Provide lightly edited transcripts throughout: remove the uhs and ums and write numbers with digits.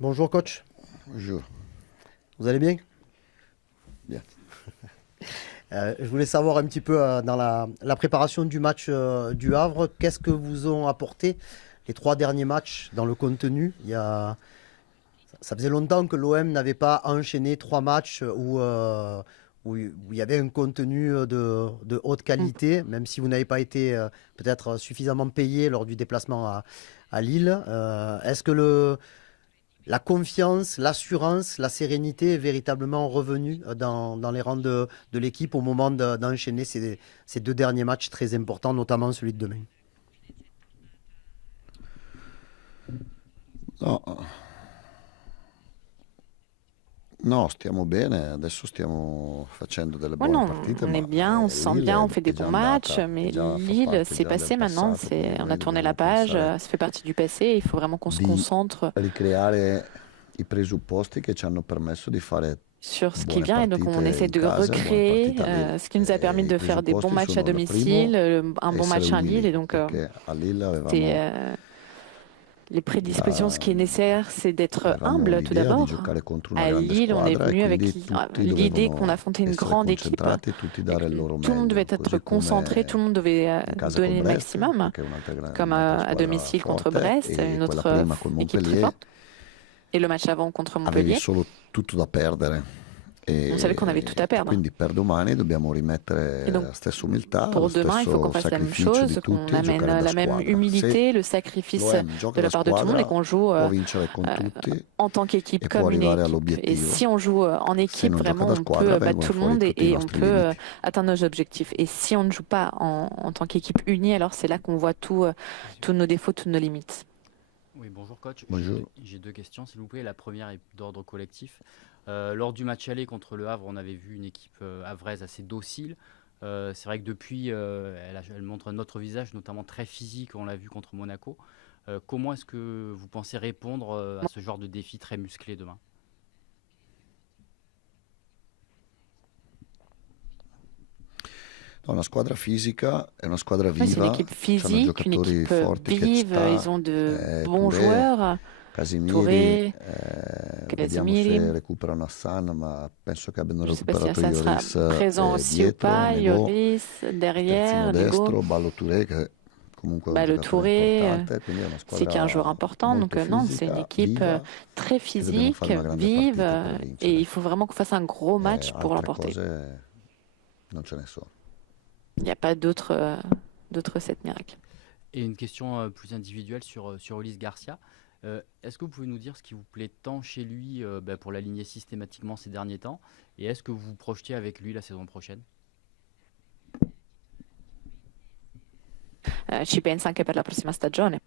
Bonjour coach, Bonjour. vous allez bien? Bien. Je voulais savoir un petit peu dans la préparation du match du Havre, qu'est-ce que vous ont apporté les trois derniers matchs dans le contenu? Ça faisait longtemps que l'OM n'avait pas enchaîné trois matchs où il y avait un contenu de haute Mm. qualité, même si vous n'avez pas été peut-être suffisamment payé lors du déplacement à Lille. Est-ce que la confiance, l'assurance, la sérénité est véritablement revenue dans les rangs de l'équipe au moment d'enchaîner ces deux derniers matchs très importants, notamment celui de demain? No, no, stiamo bene, adesso stiamo facendo delle Ouais, buone non, partite, on est ma bien, on se sent Lille bien, on fait des è già bons matchs, andata, mais fa Lille, parte c'est già del passé maintenant, passato, quindi on a noi tourné la dobbiamo page, pensare ça fait partie du passé, il faut vraiment qu'on se di concentre ricreare i presupposti che ci hanno permesso di fare sur ce qui buone vient et donc partite on essaie in de casa e buone recréer partite a Lille. ce qui nous a permis I de faire des bons presupposti matchs à sono il primo, domicile, un bon essere match à Lille umili, et donc perché a Lille c'est avevamo les prédispositions. Ce la- qui est nécessaire, c'est d'être avevamo humble tout l'idea di d'abord. giocare contro una À grande Lille, on est squadra e venu avec quindi tutti l'idée qu'on dovevano affrontait une essere grande équipe. concentrati e tutti dare il loro Tout le monde devait meglio, être così concentré, tout le come monde devait in casa col donner le Brest, maximum, che è comme un'altra à squadra domicile contre forte, Brest, e une quella autre prima col équipe très Montpellier forte. Et le match avant contre avevi Montpellier, solo tutto da perdere. on savait qu'on avait tout à E perdre. quindi per domani dobbiamo Et rimettere donc, la stessa umiltà, lo pour demain, il faut qu'on stesso fasse la même sacrificio di chose, tutti qu'on e amène giocare da la même squadra. Se humilité, le sacrifice l'OM gioca de da la part de tout le monde et squadra qu'on joue può vincere con euh, tutti en tant qu'équipe, e può comme une arrivare équipe. Et all'obiettivo. si on joue en Se équipe, non gioca vraiment, da on squadra peut battre vengono tout le fuori monde tutti i et on nostri peut limiti. atteindre nos objectifs. Et si on ne joue pas en tant qu'équipe unie, alors c'est là qu'on voit tous nos défauts, toutes nos limites. Oui, bonjour coach. Bonjour. J'ai deux questions, s'il vous plaît. La première est d'ordre collectif. Lors du match aller contre le Havre, on avait vu une équipe havraise assez docile. C'est vrai que depuis, elle montre un autre visage, notamment très physique, on l'a vu contre Monaco. Comment est-ce que vous pensez répondre à ce genre de défi très musclé demain? No, una squadra fisica è una squadra Ouais, c'est une viva, équipe c'hanno physique, une giocatori équipe forti che vive, ils sta, ont de bons Touré, joueurs. Casimiri, Touré, vediamo se Casemiro, recuperano Hassan, ma penso che abbiano je ne sais pas si recuperato Hassan sera Lloris présent aussi ou dietro, pas, Nego, Yoris il terzino derrière, Lego. destro, Ballo Touré che comunque è un Bah, le giocatore Touré, importante, quindi è una c'est qu'un joueur squadra important. Donc molto non, c'est une fisica, équipe viva très e dobbiamo fare physique, una grande vive, partita per et il vincere. faut vraiment qu'on fasse un gros match pour Altre l'emporter. cose non ce ne sono. Il n'y a pas d'autres recettes miracles. Et une question plus individuelle sur Ulysse Garcia. Est-ce que vous pouvez nous dire ce qui vous plaît tant chez lui pour l'aligner systématiquement ces derniers temps? Et est-ce que vous vous projetez avec lui la saison prochaine? Ci pensa anche per la prossima stagione.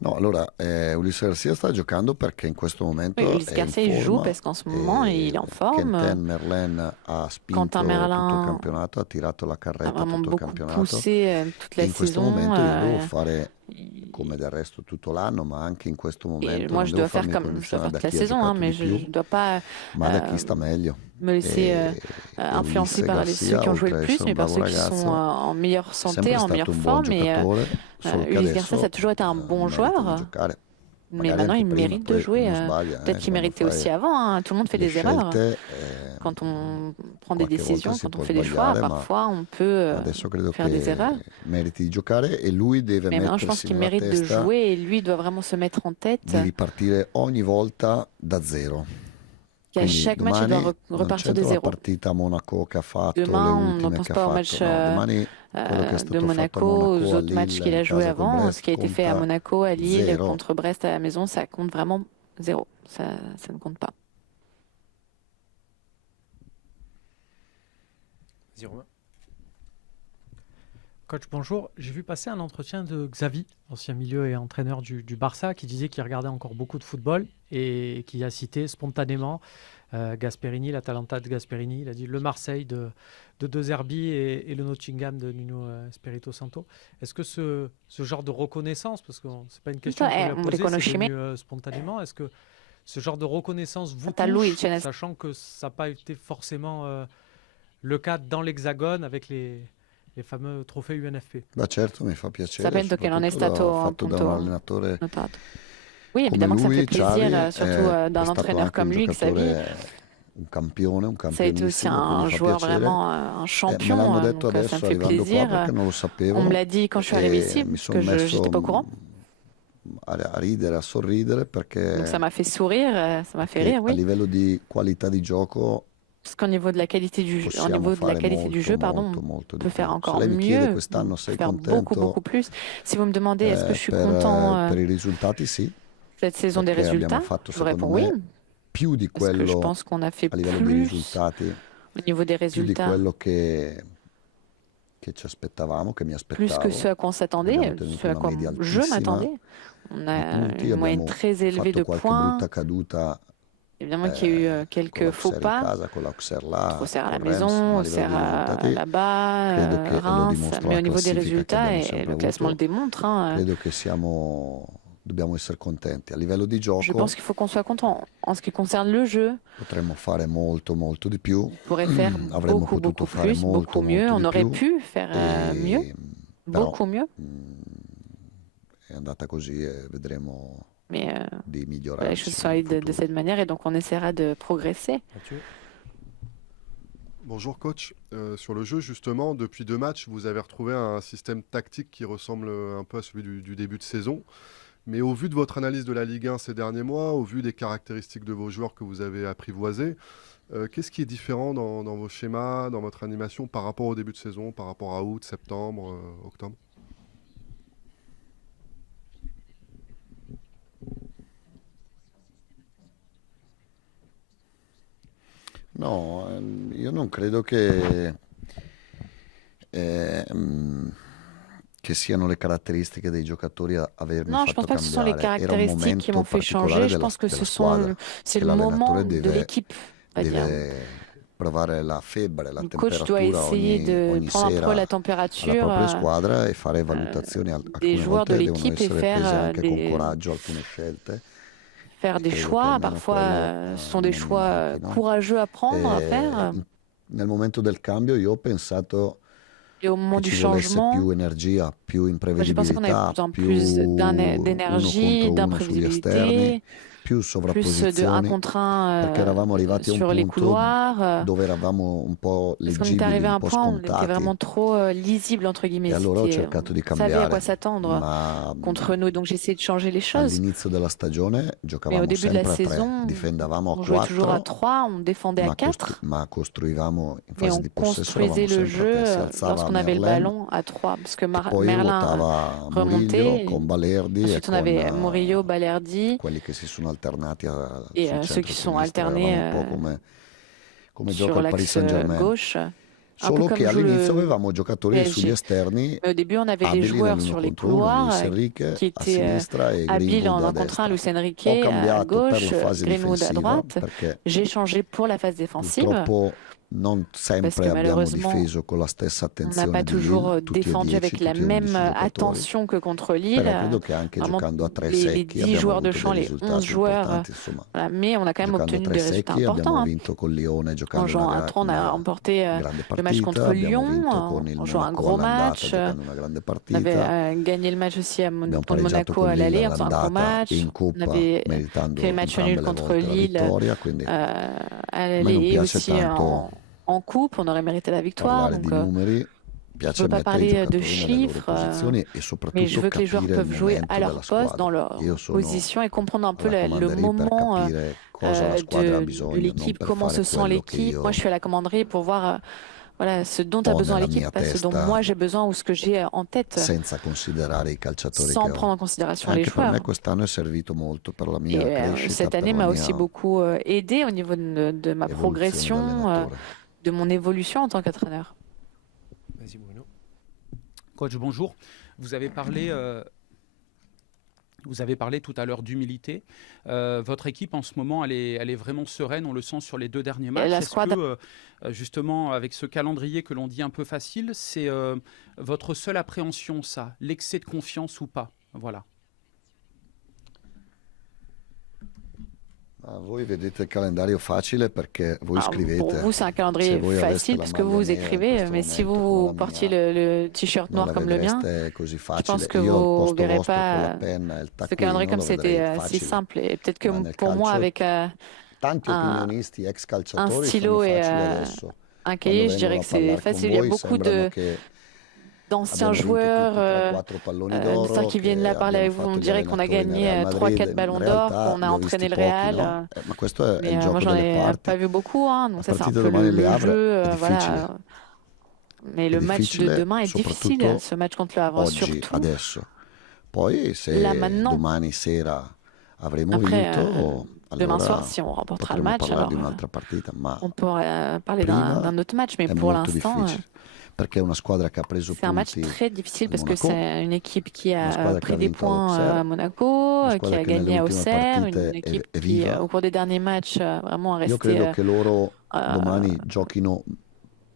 No, allora Ulisses Garcia sta giocando perché in questo Oui, momento Ulysse è in Garcia, il joue forma parce qu'en ce moment, il est en forme. Quentin Merlin ha spinto Quentin tutto il Merlin campionato, ha tirato la a carretta vraiment tutto il beaucoup campionato poussé toute e la in questo saison. momento io devo fare, Il- come del resto tutto l'anno, ma anche in questo Et momento, moi, non je devo dois faire farmi comme je dois condizionare faire da toute la chi ha saison, hein, giocato mais di je più, ne dois pas ma da chi euh, sta meglio. me laisser E influencer Ulisses par ceux Garcia, qui ont joué le oltre a plus, essere un mais par bravo ceux qui sont ragazzo, en meilleure è santé, sempre en stato meilleure un buon forme. Et giocatore, solo che Ulysse Garcia, ça a adesso toujours été un bon merita di joueur, giocare. mais Magari maintenant, anche il prima, mérite de poi jouer. uno sbaglia, Peut-être qu'il quando méritait aussi fai avant, hein. Tout le monde fait le des erreurs. scelte, Quand on prend des qualche volta décisions, si quand on può fait des choix, sbagliare, ma parfois, on peut adesso credo faire des erreurs. che meriti di giocare e lui deve Mais maintenant, je pense mettersi qu'il nella mérite de testa jouer et lui doit vraiment se mettre en tête di ripartire ogni volta da zero. qu'à Quindi chaque match, il domani doit non repartir de c'entra la zéro. partita a Monaco che ha fatto, le Demain, on ne ultime pense che ha pas au match fatto, no, domani quello che è de stato fatto a Monaco, aux Monaco, a autres matchs Lille, qu'il in a joué casa col avant. Ce Brest, qui a été fait à conta Monaco, à Lille, zero. contre Brest à la maison, ça compte vraiment zéro. Ça ne compte pas. Zéro. Coach, bonjour. J'ai vu passer un entretien de Xavi, ancien milieu et entraîneur du Barça, qui disait qu'il regardait encore beaucoup de football et qui a cité spontanément Gasperini, l'Atalanta de Gasperini. Il a dit le Marseille de Zerbi et le Nottingham de Nuno Espirito Santo. Est-ce que ce genre de reconnaissance, parce que c'est pas une question qu'on lui a Un posée, c'est riconoscimento venu spontanément, est-ce que ce genre de reconnaissance vous a lui, touche, sachant que ça n'a pas été forcément le cas dans l'Hexagone avec les fameux trophei UNFP? Beh, certo, mi fa piacere, sapendo che non è soprattutto stato fatto da un appunto allenatore notato. Oui, come évidemment que ça me fait lui, plaisir, Xavi, surtout d'un è stato entraîneur anche un comme lui, Xavi. giocatore, un campione, un Ça a été aussi campionissimo, quindi un fa joueur piacere. vraiment, un Me champion, l'hanno detto donc ça me adesso fait arrivando qua plaisir. perché non lo On me sapevo l'a dit quand je suis arrivée ici, e mi parce sono que je n'étais messo pas au courant. a ridere, a sorridere Donc ça perché, m'a fait sourire, ça m'a fait perché rire, a oui. livello di qualità di gioco Parce qu'au niveau de la qualité au possiamo niveau de la fare qualité du molto, jeu, pardon, molto, on molto di peut faire più. Se encore lei mi chiede mieux, on quest'anno peut sei faire beaucoup, contento beaucoup plus. Si vous me demandez est-ce que je suis content per i risultati, sì, cette saison des perché abbiamo résultats, fatto je vous secondo réponds oui, me più di parce que je quello pense qu'on a fait a livello di plus risultati, au niveau des più di résultats, quello che ci aspettavamo, che mi plus que ce aspettavo. à quoi on Abbiamo s'attendait, tenuto ce à una quoi media je altissima m'attendais. On di a punti, une moyenne abbiamo très élevée fatto de qualche points. brutta caduta Évidemment qu'il y a eu con quelques faux l'Auxerre in pas, casa, con l'Auxerre là, Auxerre à la con Reims, ma maison, a livello Auxerre di risultati là-bas, credo che, e lo Reims, dimostra mais la au niveau des classifica che résultats, abbiamo et sempre le classement le avuto, démontre, hein, credo che dobbiamo essere contenti. A livello di je pense gioco qu'il faut qu'on soit content. En ce qui concerne le jeu, potremmo fare molto, molto di più, on pourrait faire avremmo beaucoup, potuto beaucoup fare plus, beaucoup molto, mieux. molto On di aurait più, pu faire mieux, però beaucoup mieux. è andata così e vedremo Mais di voilà, les migliorarci choses sont nel allées de futuro. cette manière et donc on essaiera de progresser. Mathieu. Bonjour coach. Sur le jeu justement, depuis 2 matchs, vous avez retrouvé un système tactique qui ressemble un peu à celui du début de saison. Mais au vu de votre analyse de la Ligue 1 ces derniers mois, au vu des caractéristiques de vos joueurs que vous avez apprivoisés, qu'est-ce qui est différent dans vos schémas, dans votre animation par rapport au début de saison, par rapport à août, septembre, octobre? No, io non credo che siano le caratteristiche dei giocatori a avermi Non, je fatto pense pas que ce sont les cambiare. Era un caractéristiques qui momento m'ont fait particolare changer. Je pense que della squadra, c'est che le moment l'allenatore de l'équipe, on va dire. deve provare la febbre, la Le coach doit temperatura essayer de ogni prendre un peu sera la alla température propria squadra e fare valutazioni. des Alcune joueurs de volte devono l'équipe et essere prese faire anche con coraggio alcune scelte. faire E des credo che choix. almeno Parfois, quello ce sont des non mi choix manchi, no? courageux à prendre, à E faire. nel momento del cambio io ho pensato Et au moment che du ci volesse changement, più energia, più moi, j'ai pensé qu'on avait imprevedibilità, besoin più plus uno d'énergie, contro uno sugli esterni, d'imprévisibilité, più plus de 1 sovrapposizioni, contre 1 perché eravamo arrivati a un sur les punto couloirs. dove eravamo un po' Parce qu'on était leggibili, arrivé à un un po' point où on était scontati, vraiment trop lisible, entre e guillemets. allora ho cercato di On savait à quoi cambiare, s'attendre ma contre nous, donc j'ai essayé de changer les choses. all'inizio della stagione Mais au giocavamo début de la sempre a 3, saison, difendavamo a on jouait toujours à 4, 3, on défendait à 4, ma costruivamo in mais fase on di possesso, construisait eravamo le sempre a 3, si jeu alzava lorsqu'on avait le Merlin ballon à 3, parce que e poi Merlin ruotava Murillo remontait. con Balerdi e Ensuite, on con avait Murillo, Balerdi quelli che si sono alternati et sul ceux qui sont centro-sinistra. Eravamo un po' alternés come gioca sur il Paris l'axe Saint-Germain. gauche. Un peu Solo comme che joue all'inizio le avevamo giocatori sugli PSG. esterni Mais au début, on avait des abili joueurs nell'uno sur les contro uno, couloirs Luis Enrique qui a étaient sinistra e habiles en Greenwood a 1 contre 1, destra. Luis Enrique Ho à cambiato per gauche, la fase Greenwood à difensiva droite. perché J'ai changé pour la phase défensive purtroppo non parce sempre que abbiamo malheureusement, difeso con la stessa on n'a attenzione pas di toujours Lille, tutti e défendu 10, avec la tutti e 11 même giocatori. attention que contre Lille. Però credo che anche Vraiment, giocando a 3 les secchi 10 abbiamo joueurs de avuto champ, dei les 11 risultati joueurs, importanti, insomma. voilà. Mais on a quand même Giocando a obtenu 3 des résultats secchi importants. abbiamo Hein. vinto con Lione En giocando jouant à 3, on a remporté grande le match partita, contre abbiamo Lyon, vinto con il en jouant un Monaco gros all'andata match. giocando una grande On avait partita, gagné le match aussi abbiamo contre pareggiato Monaco con à Lille l'aller en faisant un gros all'andata match. e in On Coppa avait meritando fait le match nul entrambe le contre volte la Lille vittoria, quindi à a me non l'aller et piace aussi tanto en coupe. On aurait mérité la victoire. parlare Donc, di numeri, je piace veux pas mettere i parler de giocatori nelle loro chiffres, posizioni e mais je soprattutto veux que les joueurs capire il peuvent jouer à momento leur della poste, dans squadra. leur Io sono position et comprendre un peu alla le commanderie per moment capire cosa la squadra ha de bisogno, non l'équipe, per comment fare se sent quello che l'équipe. Moi, je io suis à la commanderie pour voir voilà, ce dont a ho besoin nella l'équipe, mia pas ce dont testa, moi j'ai besoin ou ce que j'ai en tête, senza considerare i calciatori che sans prendre ho. en considération les Anche per me joueurs. quest'anno è servito molto per la Et mia crescita, cette année per la m'a aussi mia beaucoup aidé au niveau de ma evoluzione progression, d'allenatore. de mon évolution en tant qu'entraîneur. Vas-y, Bruno. Coach, bonjour. Vous avez parlé tout à l'heure d'humilité. Votre équipe en ce moment, elle est vraiment sereine, on le sent sur les 2 derniers matchs. la Est-ce squad- que, justement, avec ce calendrier que l'on dit un peu facile, c'est votre seule appréhension, ça, l'excès de confiance ou pas? Voilà. voi vedete il calendario facile perché voi Alors, pour scrivete. vous, c'est un Se calendrier voi aveste facile la parce que maglia vous nera in écrivez, questo mais si momento vous come la portiez mia, le t-shirt non noir la comme le mien, vedreste così je pense facile. que Io al vous posto verrez vostro con la pas penna e il ce calendrier taccuino comme lo c'était vedrei si facile. simple. Et peut-être que Ma nel pour moi, calcio avec tanti un, opinionisti, ex un calciatori fanno stylo et facile adesso. un Quando cahier, je vengono dirais a que c'est parlare con facile. Il y a voi beaucoup sembrano che d'anciens abbiano vinto joueurs, tutti 3-4 palloni d'histoires d'oro, qui viennent che là parler abbiano avec vous. On fatto gli dirait qu'on a allenatori nel gagné Real 3-4 Madrid. In ballons d'or, realtà qu'on a li ho entraîné visti le pochi, Real. no? Ma questo è il Mais moi, gioco j'en delle ai parti. pas vu beaucoup. Hein, La donc ça, c'est un partita peu domani le Le Havre jeu. è difficile. Voilà. Mais È le match de difficile demain est difficile, soprattutto ce match contre le Havre, oggi, surtout adesso. Poi là se maintenant. domani sera avremo Après, vinto, demain soir, allora si on remportera le potremo match, parlare alors di un'altra partita, ma on pourra parler prima d'un autre match. Mais è pour molto l'instant, difficile perché è una squadra che ha preso c'est un match punti très difficile al parce que Monaco, c'est une équipe qui una a squadra che ha pris des vinto points all'Auxerre, à Monaco, una qui squadra a che nelle gagné à ultime Auxerre, une partite équipe è qui, viva. au cours des derniers matchs, vraiment a Io resté credo che loro euh, domani giochino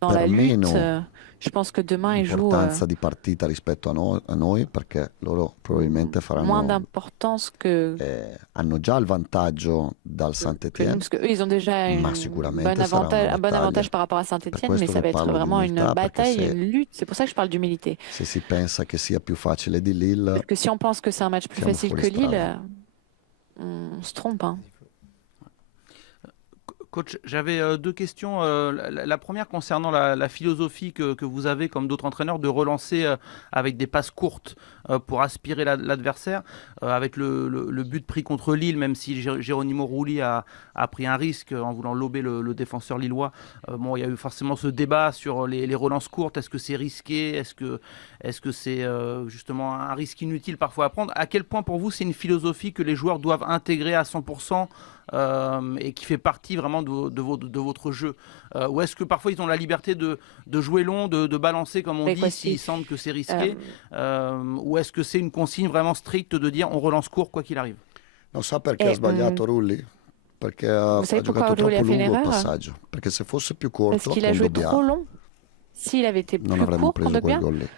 dans per la lutte. meno Je pense que demain, ils jouent importanza di partita rispetto a noi perché loro probabilmente moins faranno d'importance que hanno già il vantaggio dal que nous, Saint-Étienne, parce qu'eux, ils ont déjà ma sicuramente sarà una un bon battaglia. avantage par rapport à Per Saint-Etienne, mais questo ça che va être parlo di vraiment une umiltà, perché bataille, une lutte. C'est pour ça que je parle d'humilité. se si pensa che sia più facile di Lille, Parce que si on pense que c'est un match plus siamo facile fuori que Lille, strada. on se trompe. Hein. Coach, j'avais deux questions. La première concernant la philosophie que vous avez, comme d'autres entraîneurs, de relancer avec des passes courtes pour aspirer l'adversaire. Avec le but pris contre Lille, même si Geronimo Rulli a pris un risque en voulant lober le défenseur lillois. Bon, il y a eu forcément ce débat sur les relances courtes. Est-ce que c'est risqué? Est-ce que c'est justement un risque inutile parfois à prendre? À quel point pour vous c'est une philosophie que les joueurs doivent intégrer à 100% et qui fait partie vraiment de votre jeu? Ou est-ce que parfois ils ont la liberté de jouer long, de balancer comme on Mais dit quoi, s'ils sentent que c'est risqué? Euh, Ou est-ce que c'est une consigne vraiment stricte de dire on relance court quoi qu'il arrive? non sa perché ha sbagliato Rulli? Perché ha Vous savez pourquoi giocato Rulli troppo a fait une lungo il erreur? passaggio. Perché se fosse più Parce corto qu'il a con joué Dobbia trop long. S'il avait été non plus avremmo court, preso Kondogbia, quel gol lì.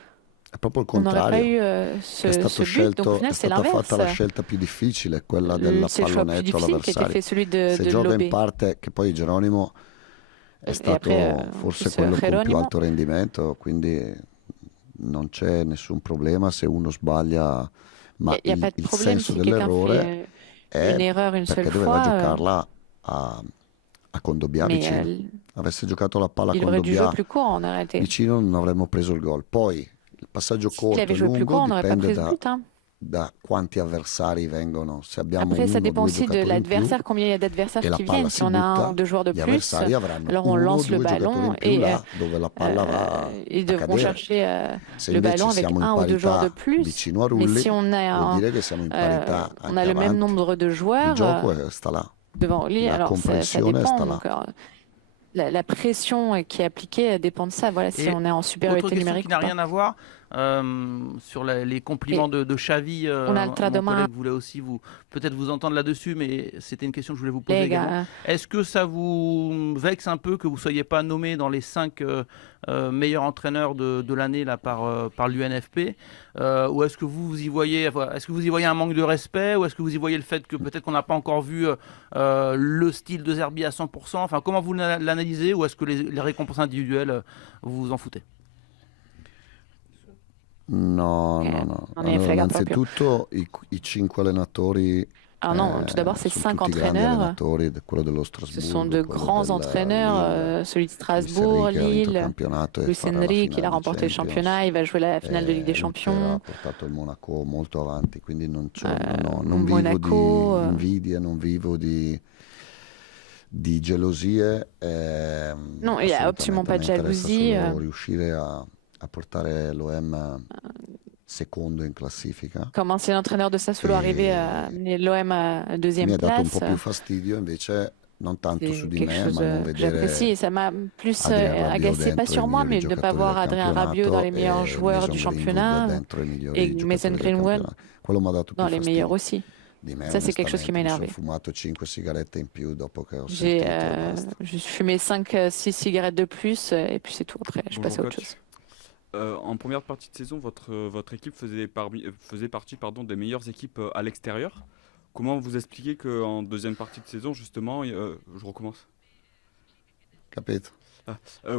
È proprio il on n'aurait pas contrario. eu È ce stato but. Donc au scelto, è final, c'est stata fatta la l'inverse. scelta più difficile, quella del C'est le choix plus pallonetto difficile qui a été all'avversario. fait, celui Se de gioca in lober. parte, che poi Geronimo è Et stato après, forse plus quello con più Geronimo. alto rendimento, quindi non c'è nessun problema se uno sbaglia, ma Il n'y a pas de il problème senso si quelqu'un dell'errore fait une è erreur une perché seule doveva fois, giocarla a Kondogbia mais vicino. Avesse giocato la palla a il aurait dû jouer Kondogbia plus court en réalité. vicino non avremmo preso il gol. Poi il passaggio S'il corto avait e joué plus court, lungo on n'aurait pas dipende pris ce but. Hein. da quanti avversari vengono. Se abbiamo Après, ça uno o dépend due aussi de giocatori in più l'adversaire, combien il y a d'adversaires e la qui palla viennent. Si si on a un butta, ou deux joueurs de gli plus, avversari avranno alors on uno o lance le due giocatori ballon in più et là dove la palla va a ils devront cadere. chercher Se le invece ballon avec siamo in un ou deux joueurs de parità plus. vicino a Mais Rulli, si on a, vuol dire che siamo in parità on a anche le même avanti. nombre de Il joueurs gioco sta là, devant lui, la alors ça comprensione dépend. sta là. Donc, la pression qui est appliquée dépend de ça. Voilà, si Et on est en autre supériorité question numérique qui n'a ou pas. rien à voir, sur les compliments de Xavi, Un'altra mon domanda. collègue voulait aussi peut-être vous entendre là-dessus, mais c'était une question que je voulais vous poser également. Lega, Est-ce que ça vous vexe un peu que vous ne soyez pas nommé dans les 5 meilleurs entraîneurs de l'année là, par l'UNFP, ou est-ce que vous y voyez un manque de respect, ou est-ce que vous y voyez le fait que peut-être qu'on n'a pas encore vu le style de Zerbi à 100%? Enfin, comment vous l'analysez, ou est-ce que les récompenses individuelles, vous vous en foutez? No, non no, no. ne Allora, frega innanzitutto i 5 allenatori Alors non, tout d'abord, ces sono 5 tutti grandi entraîneurs, allenatori, quello dello ce Strasburgo, sont de quello grands del entraîneurs, Lille, celui de Luis Strasbourg, Enrique ha vinto il Lille, campionato e Luis farà la Enrique, il finale a di remporté le Champions. championnat, il va jouer la finale de Ligue des L'Inter Champions. ha portato il Monaco molto avanti, quindi non vivo Monaco, di invidia, non vivo di gelosie. Non, il n'y a absolument pas de Mi interessa jalousie. solo riuscire a portare l'OM secondo in classifica. Comme ancien entraîneur de Sassuolo, arriver à amener l'OM à Mi deuxième ha dato un place, po' più fastidio invece, non tanto su c'est di quelque me, chose ma non que vedere j'apprécie. Et ça m'a plus Adrien Rabiot agacé, pas dentro sur i moi, migliori mais de ne pas giocatori voir del Adrien Rabiot dans les campionato meilleurs e joueurs du Mason Greenwood championnat dentro i migliori et Mason giocatori del Greenwood campionato. Quello mi ha dato dans più les meilleurs fastidio. aussi. Di me, Ça, c'est quelque chose qui m'a onestamente, mi sono énervé. fumato 5 sigarette in più dopo che ho J'ai sentito e basta. juste fumé 5-6 cigarettes de plus et puis c'est tout. Après, je Bonjour passe à autre coach. chose. En première partie de saison, votre équipe faisait partie des meilleures équipes à l'extérieur. comment vous expliquez qu'en deuxième partie de saison, justement, je recommence. Capito?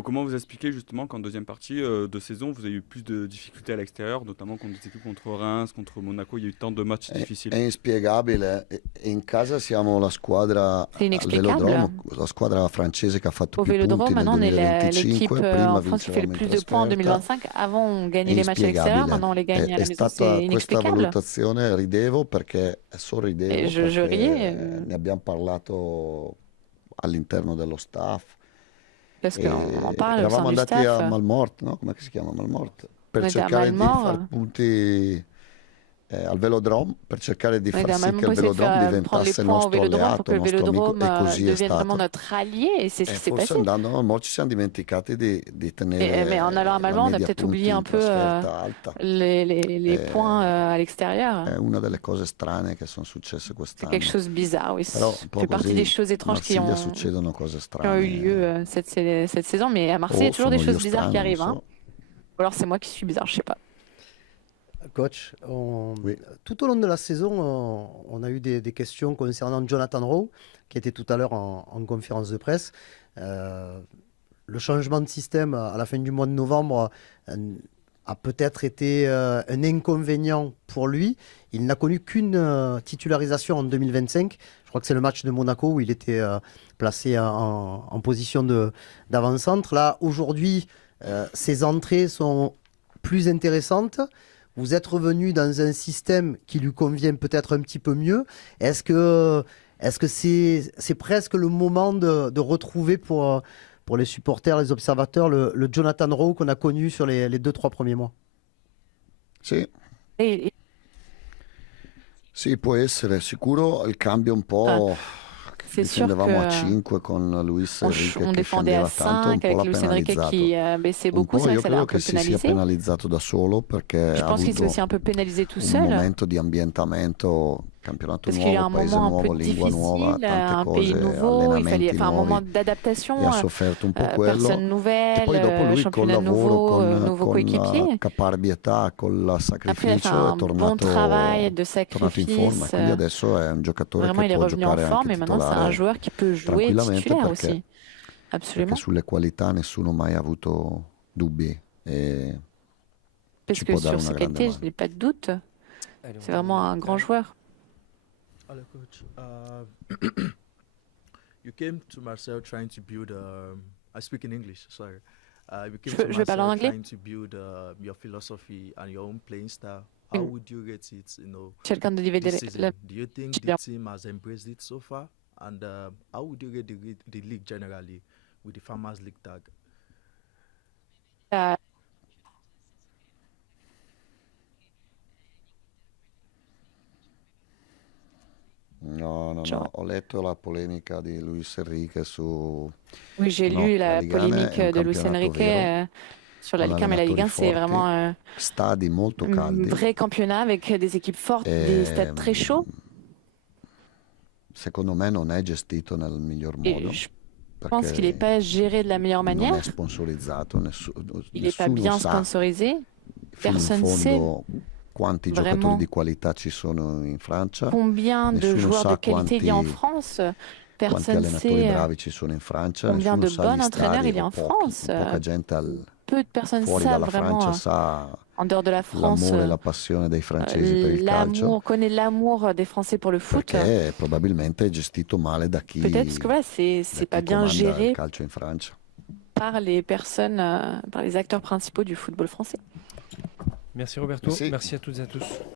Comment vous expliquez justement qu'en deuxième partie de saison, vous avez eu plus de difficultés à l'extérieur, notamment contre des équipes contre Reims, contre Monaco, il y a eu tant de matchs difficiles. È inspiegabile. In casa siamo la squadra al inexplicable. Velodrome, la squadra francese che ha fatto Au più punti Vélodrome, nel maintenant, on est l'équipe 2025. Prima en France qui fait le vincevamo in plus de points en trasferta. 2025. Avant, on gagnait È les matchs à l'extérieur, inspiegabile. maintenant on les gagne à È la maison. stata C'est questa inexplicable. valutazione, ridevo perché sorridevo Et je riais perché ne abbiamo parlato all'interno dello staff. parce qu'on en parle au sein Eravamo du andati a staff. Malmort, no? Come si chiama Malmort? Per On était à cercare di Malmort. far punti al Velodrome, per cercare di On était far à sì Malmort che pour il essayer de Velodrome prendre les diventasse points au nostro Vélodrome pour que alleato, le nostro amico, Vélodrome e così è devienne vraiment stato. notre allié, et c'est ce E qui s'est forse passé. andando a Malmort ci siamo dimenticati di tenere Mais en allant à la Malmort, on a media peut-être punti oublié un in peu trasferta alta. les points à È l'extérieur. una delle cose strane che sono successe C'est quest'anno. quelque chose de bizarre, oui. Però Ça un po' fait partie così des choses a étranges qui Marsiglia ont succedono cose eu strane. lieu cette saison. Mais à Marseille, il y a O toujours des sono io choses bizarres strano, qui non arrivent. Hein. so. Ou alors c'est moi qui suis bizarre, je sais pas. Coach, Oui. tout au long de la saison, on a eu des questions concernant Jonathan Rowe, qui était tout à l'heure en conférence de presse. Le changement de système à la fin du mois de novembre a peut-être été un inconvénient pour lui. Il n'a connu qu'une titularisation en 2025. Je crois que c'est le match de Monaco où il était placé en position d'avant-centre. Là, aujourd'hui, ses entrées sont plus intéressantes. Vous êtes revenu dans un système qui lui convient peut-être un petit peu mieux. Est-ce que c'est presque le moment de retrouver pour les supporters, les observateurs, le Jonathan Rowe qu'on a connu sur les 2-3 premiers mois? Sì. Et Sì, può essere. Sicuro il cambio un po'. c'est sûr Difendevamo a que 5 con Luis Enrique on che défendait à scendeva tanto, un 5 po' avec l'ha Luis Enrique penalizzato. qui baissait Un beaucoup. po' C'est vrai io que ça l'a un credo peu che si sia pénalisé. penalizzato da solo perché Je ha pense qu'il s'est avuto aussi un peu pénalisé tout un seul. momento di ambientamento, campionato Parce qu'il y a nuovo, un paese moment un nuovo, peu lingua nuova, difficile, tante un pays cose, nouveau, il fallait allenamenti un moment nuovi d'adaptation, e ha sofferto un po' quello. personne E nouvelle, poi dopo lui col championnat lavoro, nouveau, nouveau con coéquipier. caparbietà, col Après, il a fait sacrificio è un bon travail de tornato in forma. sacrifice. Quindi adesso è un giocatore Vraiment, che il est può revenu en giocare forme anche et maintenant, c'est un titolare joueur qui peut jouer tranquillamente titulaire perché aussi. Absolument. sulle qualità nessuno mai ha avuto dubbi e Parce ci que può dare sur una ses grande qualités, je mano. n'ai pas de doute. C'est vraiment un grand joueur. Hello, coach. You came to Marseille trying to build. I speak in English. Sorry. You came to Je parle en Marseille anglais. trying to build your philosophy and your own playing style. How Mm. would you rate it? Quelqu'un de diviser This season. Do you think the team has embraced it so far? And how would you rate the league generally with the Farmers League tag? No, ho letto la polemica di Luis Enrique su... Oui, j'ai No, lu la la Ligue 1 polémique è un de Luis campionato Enrique vero, sur la con Ligue 1, mais la Ligue 1, c'est allenatori vraiment forti, stadi molto un caldi. vrai championnat avec des équipes fortes, des stades très chauds. Secondo me non è gestito nel miglior Et modo je pense qu'il n'est perché pas géré de la meilleure non manière. è sponsorizzato, Il n'est pas nessuno bien sa sponsorisé. fino in Personne sait fondo quanti giocatori vraiment di qualità ci sono in Francia, combien de nessuno joueurs de sa qualité il y a en quanti France. quanti Personne allenatori sait bravi ci sono in Francia, combien nessuno de sa bons gli entraîneurs stadi il y a o en pochi, France. poca gente Peu de personnes fuori savent dalla vraiment, Francia sa en dehors de la France, l'amore e la passione dei francesi per il calcio, connaît l'amour des Français pour le foot. perché probabilmente è gestito male da chi, Peut-être parce que voilà, c'est da pas chi bien comanda il géré calcio in Francia. par les personnes, par les acteurs principaux du football français. Merci Roberto, Merci. merci à toutes et à tous.